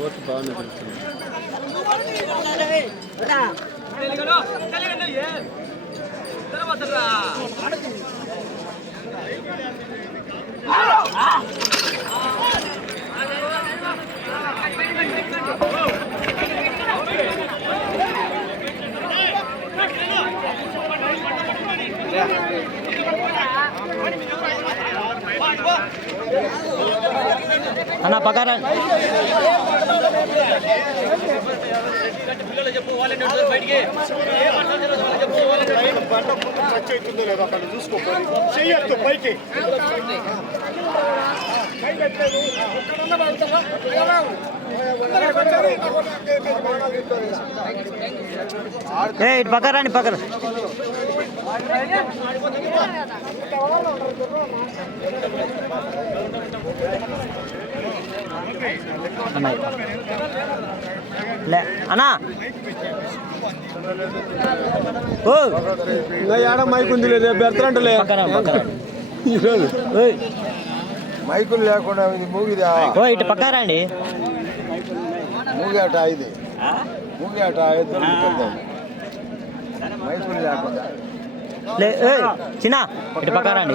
Court బాగానే తెలుస్తుంది అన్న పకారా పంట టచ్ అవుతుందో లేదో అక్కడ చూసుకో చెయ్యొద్దు పైకి ఇటు పక్కన రండి పక్కన అన్న ఇటు. లే అన్నా. ఓ. ఇంకా ఏడ మైక్ ఉంది పక్కన పక్కన. ఈరోజు ఓయ్ మైకులు లేకుండా ఇది మూగిదా? ఓ ఇటు పక్కన రండి. మూగాట ఇది మూగాట ఇద్దరు మైకులు లేకుండా. లే ఏయ్ చిన్న. ఇటు పక్కన రండి.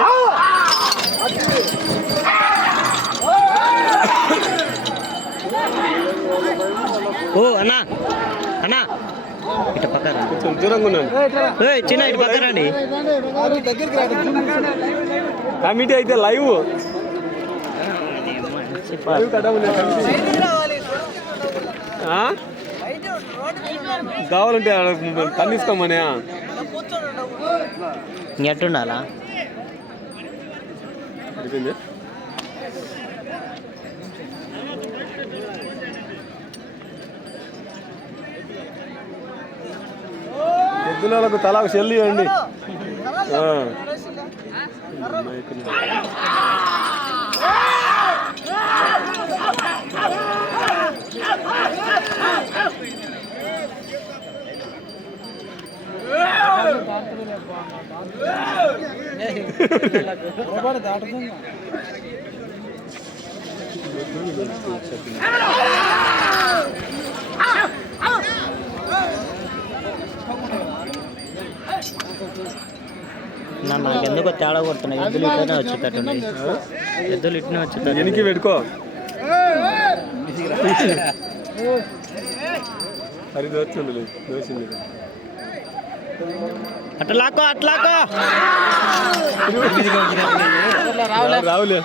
Out! ఓ అన్నా. అన్నా. ఇటు పక్కన కొంచెం దూరంగా ఉన్నాను చిన్న ఇటు పక్కన రండి. కమిటీ అయితే లైవ్? కావాలంటే తన్నిస్తామనే. ఇంకెట్టుండాలా అయిపోయింది పొద్దునలకు తలాకు చెల్లి అండి ఆ. నాకు ఎందుకో తేడా కొడుతున్నాయి. ఎద్దులు ఇట్లనే వచ్చేటట్టుంది. ఎద్దులు ఇట్లనే వచ్చేటట్టు వెనక్కి పెట్టుకో. అది దోచండి దోచింది అట్లా లాక్కో అట్లాకో రావులే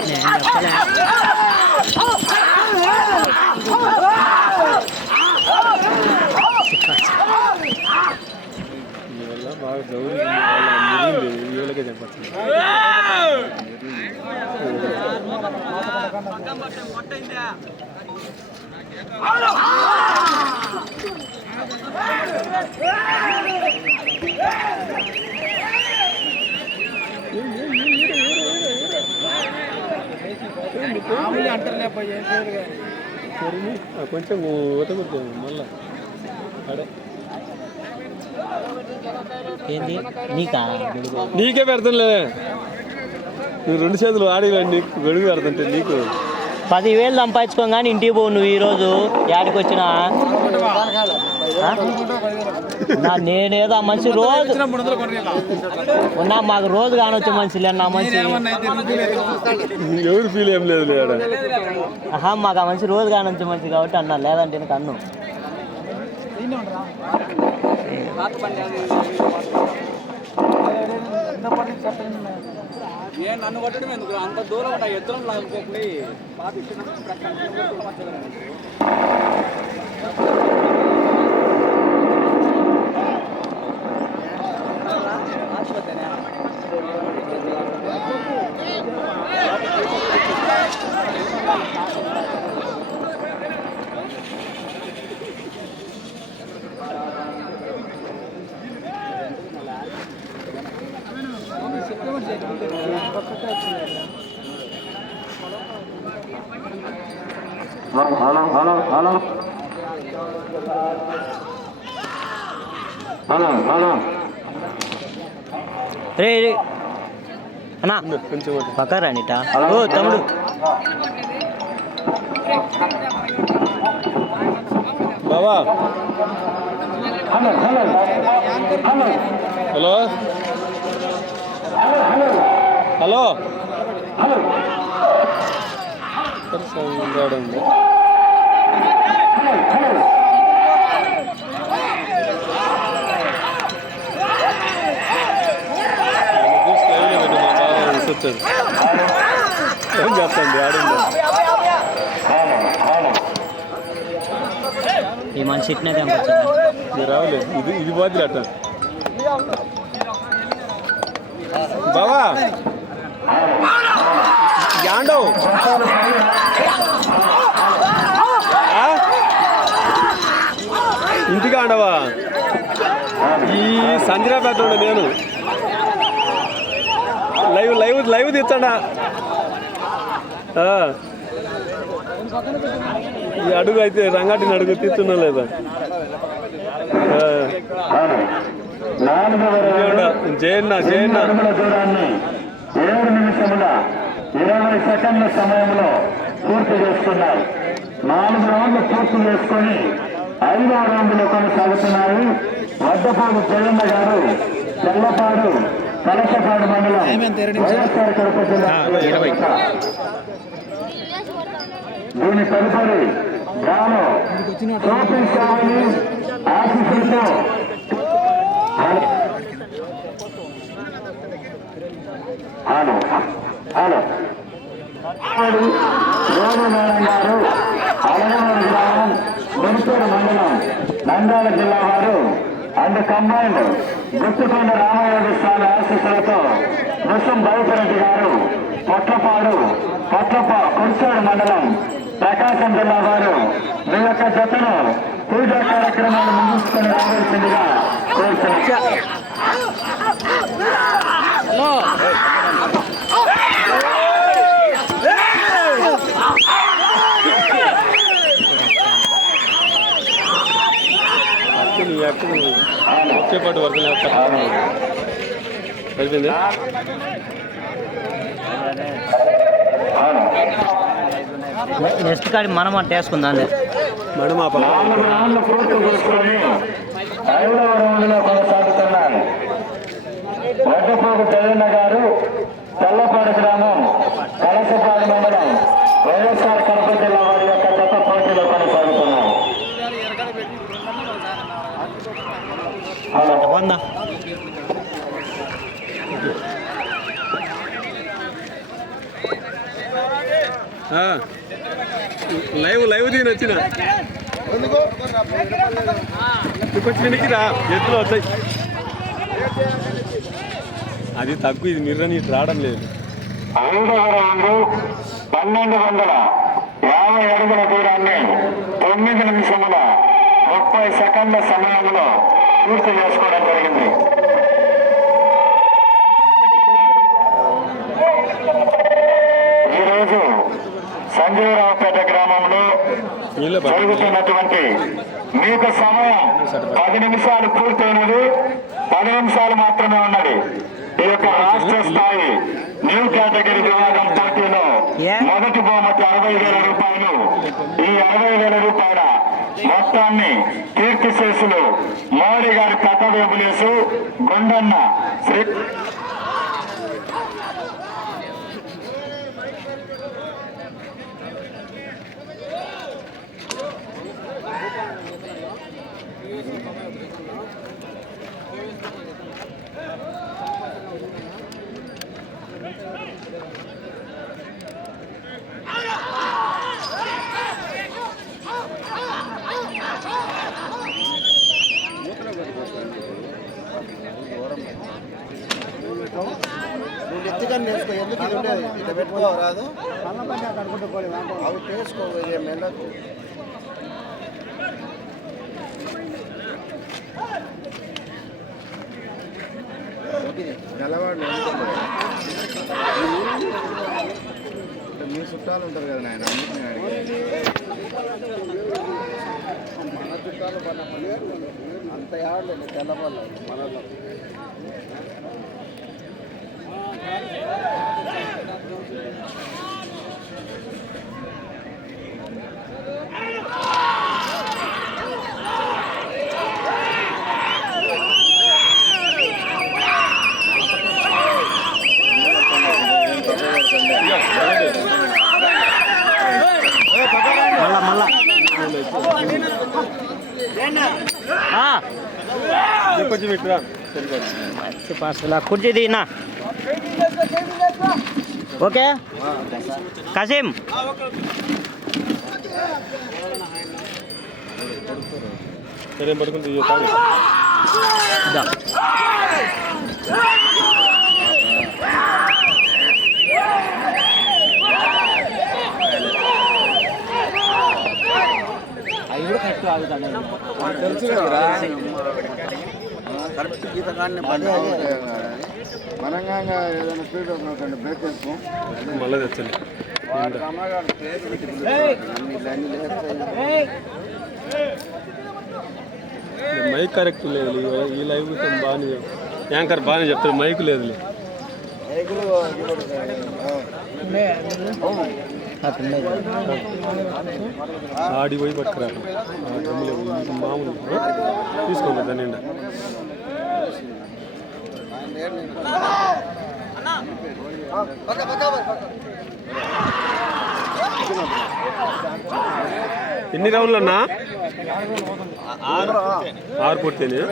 నేను చెప్పలే. వల్ల బాగా వాళ్ళ వీళ్ళకే చెప్పచ్చు ఆ కొంచెం ఊత కొట్టాము మళ్ళా. అడే. ఏంది? నీకా? నీకే పెడతానులే. నువ్వు రెండు చేతులు ఆడి నీకు గడుగు పెడతంటే నీకు. పదివేలు సంపాదించుకోగానే ఇంటికి పోవు నువ్వు ఈరోజు. యాడికి వచ్చినా? నా నేనేదో ఆ మనిషి రోజు ఉన్నా మాకు రోజు కానొచ్చే లే నా మనిషి. ఎవరు ఫీల్ ఏం లేదు ఆహా మాకు ఆ మనిషి రోజు కానొచ్చే మనిషి కాబట్టి అన్నా లేదంటే నీకు అన్ను. నేను నన్ను కొట్టడం ఎందుకు? అంత దూరం ఉంటా ఎద్దులం లాగుకోకండి పాప ఇచ్చిన హలో హలో హలో హలో రే రే. అన్నా కొంచెం అటు. పక్కరా నీట ఓ తమ్ముడు. బావా. Hello hello? Hello? Hello? Hello hello sound రావడం లేదు. ఆయన చూసి లైవ్లో పెట్టు, మా బావ విసురుతాడు. ఏం చెప్తాండి ఆడింది ఈ మనిషి ఇట్నే ఇది రావలేదు ఇది ఇది బాధ్యులు అట్ట బావా యాండవ్ ఆ? ఇంటికి ఆడవా ఈ సంజరాపేట నేను. లైవ్ లైవ్ లైవ్ తీస్తాడా ఈ అడుగు అయితే రంగాటిని అడుగు తీస్తున్నా లేదా? ఆ. నాలుగవ జయన్న జయన్న ఏడు నిమిషముల ఇరవై సెకండ్ల సమయంలో పూర్తి చేస్తున్నారు. నాలుగు రౌండ్లు పూర్తి చేసుకొని ఐదవ రౌండ్లో కొనసాగుతున్నారు. వద్దపాడు జయన్న గారు చెల్లపాడు కలశపాడు మండలం వైఎస్ఆర్ కడప జిల్లా దీని తదుపరి గాను స్టార్ని ఆశీస్సులతో హలో. హలో. గోవిందనారాయణ గారు అలగనూరు గ్రామం గుంటూరు మండలం నంద్యాల జిల్లా వారు అండ్ కంబైన్డ్ గుర్తుకొండ రామయోగి స్వామి ఆశీస్సులతో ముసం బైపురెడ్డి గారు పొట్లపాడు పొట్లప కొంచూరు మండలం ప్రకాశం జిల్లా వారు మీ యొక్క జతను పూజా కార్యక్రమాలు ముగించుకొని రావాల్సిందిగా కోరుతున్నారు నీ ఎక్కడ ఒకే పాటు వరకు అయిపోయింది? నెక్స్ట్ కాడి మనం అంటే వేసుకుందాం మేడం ఆ నాలుగు రౌండ్లు పూర్తి చేసుకొని ఐదవ రౌండ్లో కొనసాగుతున్నారు వడ్డపోగు జగన్న గారు తెల్లపాడు గ్రామం కలసపాడు మండలం వైఎస్ఆర్ కడప జిల్లా వారి యొక్క జత పోటీలో కొనసాగుతున్నారు హలో వందా ఆ. లైవ్ లైవ్ దీని వచ్చిన? కొంచెం రా. ఎత్తులు వస్తాయి. అది తక్కువ ఇది మిర్రని నీటి రావడం లేదు. ఐదవ రౌండ్ పన్నెండు వందల యాభై అడుగుల దూరాన్ని తొమ్మిది నిమిషముల ముప్పై సెకండ్ల సమయంలో పూర్తి చేసుకోవడం జరిగింది ఈరోజు సంజీవరావుపేట గ్రామంలో నీళ్ళ పక్కన. జరుగుతున్నటువంటి మీకు సమయం పది నిమిషాలు పూర్తయినది. పది నిమిషాలు మాత్రమే ఉన్నది. ఈ యొక్క రాష్ట్ర స్థాయి న్యూ కేటగిరీ విభాగం పోటీలో మొదటి బహుమతి అరవై వేల రూపాయలు. ఈ అరవై వేల రూపాయల మొత్తాన్ని కీర్తి శేషులు మోడీ గారి కథవేబులేసు గుండన్న శ్రీ నువ్వు ఎత్తుకొని నేర్చుకో ఎందుకు ఇది ఉండేది? ఇట్లా పెట్టుకో రాదు అవి చేసుకో ఏం మీ చుట్టాలు ఉంటారు కదా నాయన? అందుకు మన చుట్టాలు అంత ఆడలేదు తెల్లవాళ్ళు మనలో మళ్ళా కొంచెం ఇట్లా సరిపోతుంది ఓకే? కసీం. సరే పడుకుంది కూడా కరెక్ట్ ఆగుతాడు తెలుసు కరెక్ట్ గీత కానీ మనంగా ఏదైనా స్పీడ్ బ్రేక్ చేసుకో మళ్ళీ తెచ్చండి పేరు పెట్టి. మైక్ కరెక్ట్ లేదు. ఈ- లైవ్ మొత్తం బాగానే యాంకర్ బాగానే చెప్తారు మైక్ లేదులే. ఆడి పోయి పట్టుకురా. మామూలు. తీసుకోండి దాని నిండా. ఎన్ని రౌండ్లు అన్నా? ఆరు పూర్తయినాయి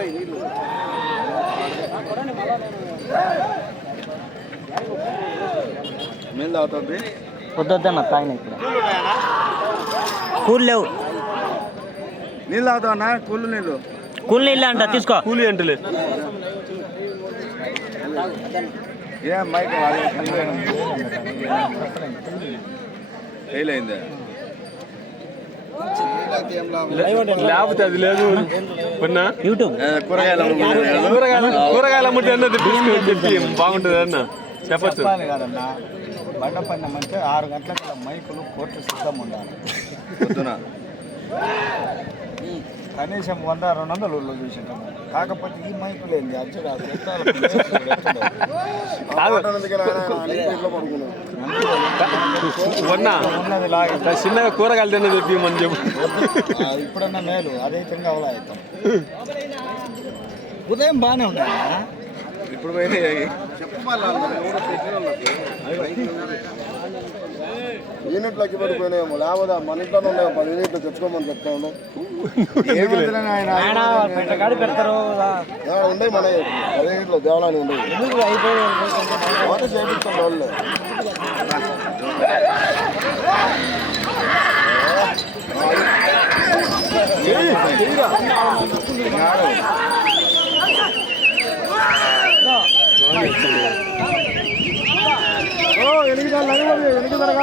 నీళ్ళు తాగుతుంది వద్దొద్దన్న తాగిన ఇక్కడ కూల్ లేవు. నీళ్ళు తాగుతావన్నా? కూల్ నీళ్ళు. కూల్ నీళ్ళే అంట తీసుకో. కూలి అంటలే. ఏం మైక్ ఫెయిల్ అయిందా? లేకపోతే అది లేదు. యూట్యూబ్. కూరగాయలు కూరగాయల కూరగాయలు అన్నది చెప్పి బాగుంటుంది అన్న. చెప్పచ్చు. కాదన్నా బండపడిన మంచి ఆరు గంటలకు మైకులు కోర్టు సిద్ధం ఉండాలి. పొద్దున. కనీసం వంద రెండు వందలు ఊళ్ళో చూసేటాము కాకపోతే ఈ మైకులు ఏంది? అచ్చుడు వన్నా ఉన్నది లాగి చిన్నగా కూరగాయలు తిన్నది చెప్పి మనం చెప్పు. ఇప్పుడన్నా మేలు. అదైతే అవలా అవుతాం ఉదయం బాగానే ఉన్నాయి? ఇప్పుడు పోయినాయి యూనిట్లకి పడిపోయినాయేమో లేకపోతే మన ఇంట్లోనే ఉన్నాయి. పది యూనిట్లు తెచ్చుకోమని చెప్తా ఉన్నాం ఆయన పెట్టగాడి పెడతారు. ఉండే మన పది యూనిట్లు దేవాలని ఉండేవి. చేపిస్తాం వాళ్ళు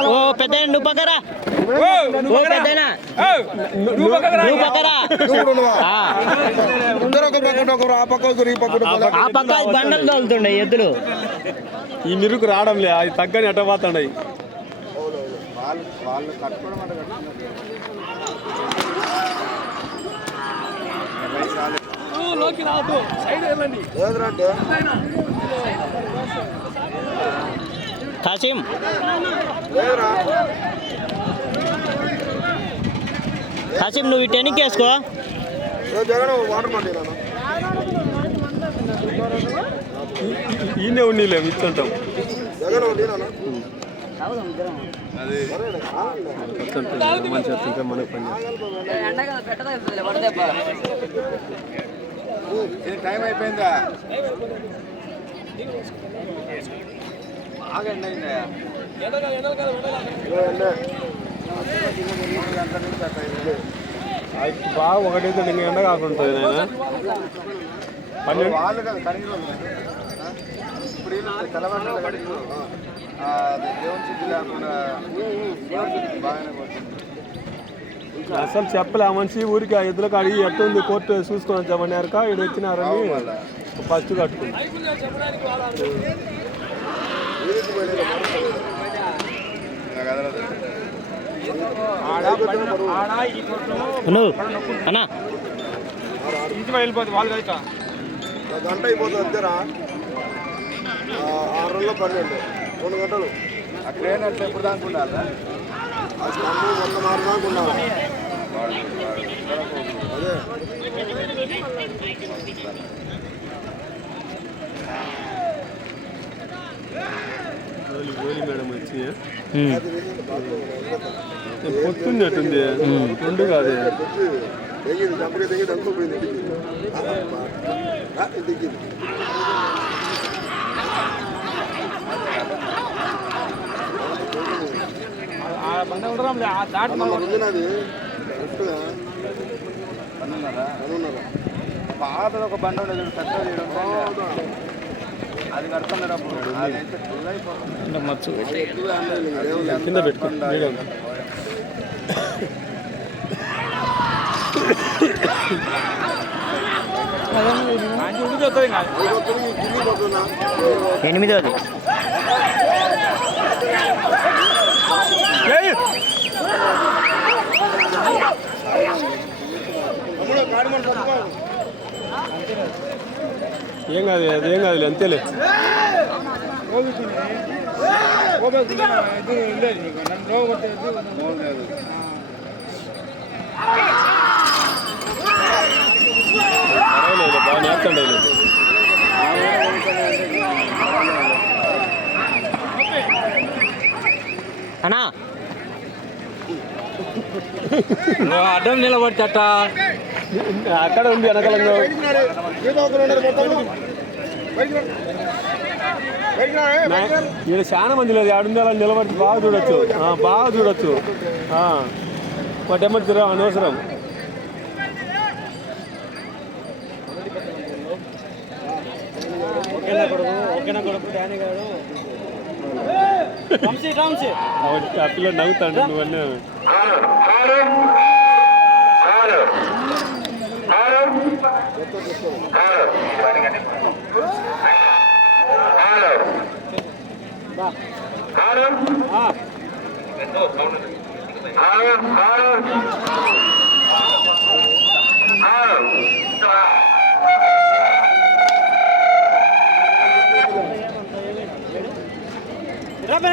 ఓ పెద్ద నువ్వు పక్కరా ఓ పెద్దనా నువ్వు పక్కరా ఆ, పక్క బండలు తోలుతుండే ఎద్దులు. ఈ మిరుకు రావడంలే అవి తగ్గని ఎట్ట పోతున్నాయి. వాళ్ళు వాళ్ళు కట్టుకోవడం అంటే కట్టుకున్నారు. ఏదిరా అంటే? కాసిం. కాసిం నువ్వు ఇటు వెనక్కి వేసుకో. ఈయనే మనకు పని పెట్టదా పడదెబ్బ టైం అయిపోయిందా? బాగా ఎండ అయిందా? అది బాగా ఒకటైతే పన్నెండు వాళ్ళు కదా? ఇప్పుడు తెల్లవారు దేవుని లేకుండా శుద్ధి బాగానే కొడుతుంది అసలు చెప్పలే ఆ మనిషి ఊరికి ఆ ఎద్దులకు అడిగి ఎట్టుంది కోర్టు చూసుకొని వచ్చామన్నారక ఇక్కడ వచ్చినారని ఫస్ట్ కట్టుకుంది అన్నా వెళ్ళిపోతుంది వాళ్ళు అయితే. గంట అయిపోతుంది అంతేరా ఆ, ఆరు రోజుల్లో పన్నెండు రెండు గంటలు. అక్కడ ఏంటంటే ఎప్పుడు దాకా ఉండాలా? అది. దాకా ఉండాలి అదే గోలి పొట్టున్నట్టుంది రెండు కాదు. పాతది ఒక బండి ఉండేది చూడు, పెద్దది ఈడ ఉంటుంది. అది కడుతున్నారు అప్పుడు అదైతే ఫుల్ అయిపోతుంది ఎక్కువ హ్యాండిల్ ఏమన్నా కింద పెట్టుకో నీడ ఉంది. గిల్లి పోతున్నా ఎనిమిదోది ఏం కాదు అది ఏం కాదు అంతేలే పర్వాలేదు బాగా నేర్చండి వీళ్ళు. అన్నా అడ్డం నిలబడితేట అక్కడ ఉంది వెనకాలంగా ఏదో ఒకరు ఉన్నారు మొత్తం బయటికి రా. బయటికి రా, ఏ, బయటికి రా. ఇక్కడ చాలా మంది లేదు. ఆడుంది అలా నిలబడి బాగా చూడొచ్చు. ఆ, బాగా చూడొచ్చు. వాటేమో తిరగ అనవసరం. ఆ నవ్వుతాడు నువ్వన్నీ. జిల్లాలో ఆరు ఆరు ఆరు ఆరు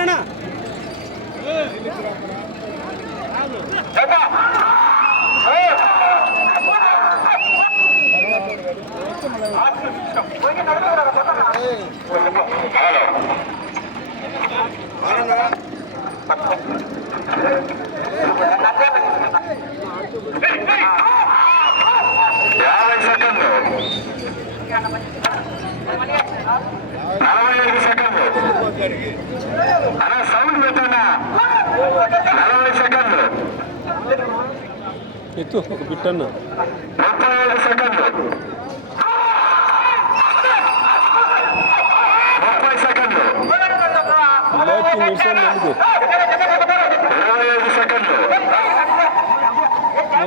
రా యాభై సెకండ్లు నలభై ఐదు సెకండ్లు అలా సౌండ్ పెట్టానా నలభై సెకండ్లు ఎత్తు ఒక బిట్టన్న ముప్పై ఐదు సెకండ్లు ముప్పై సెకండ్లు లేచి నిమిషం ఎందుకు ఇరవై ఐదు సెకండ్లు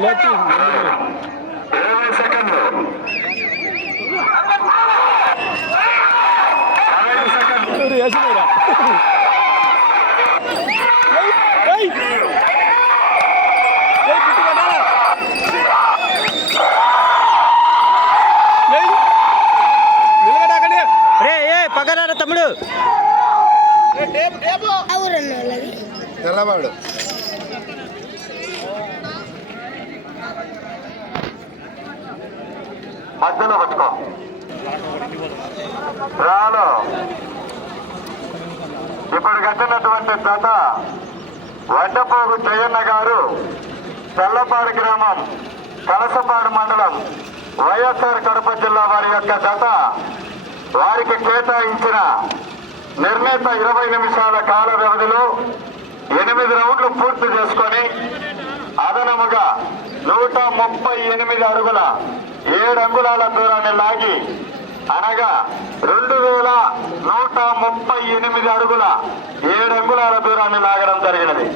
లేచి ఇరవై సెకండ్లు పదహైదు సెకండ్లు వేసినారా రే ఏ పక్కన తమ్ముడు వాడు మధ్యలో పట్టుకో. ఇప్పుడు కట్టినటువంటి జత వడ్డపోగు జయన్న గారు తెల్లపాడు గ్రామం కలసపాడు మండలం వైఎస్ఆర్ కడప జిల్లా వారి యొక్క జత వారికి కేటాయించిన నిర్ణీత ఇరవై నిమిషాల కాల వ్యవధిలో ఎనిమిది రౌండ్లు పూర్తి చేసుకొని అదనముగా నూట ముప్పై ఎనిమిది అడుగుల ఏడు అంగుళాల దూరాన్ని లాగి అనగా రెండు వేల నూట ముప్పై ఎనిమిది అడుగుల ఏడు అంగుళాల దూరాన్ని లాగడం జరిగినది.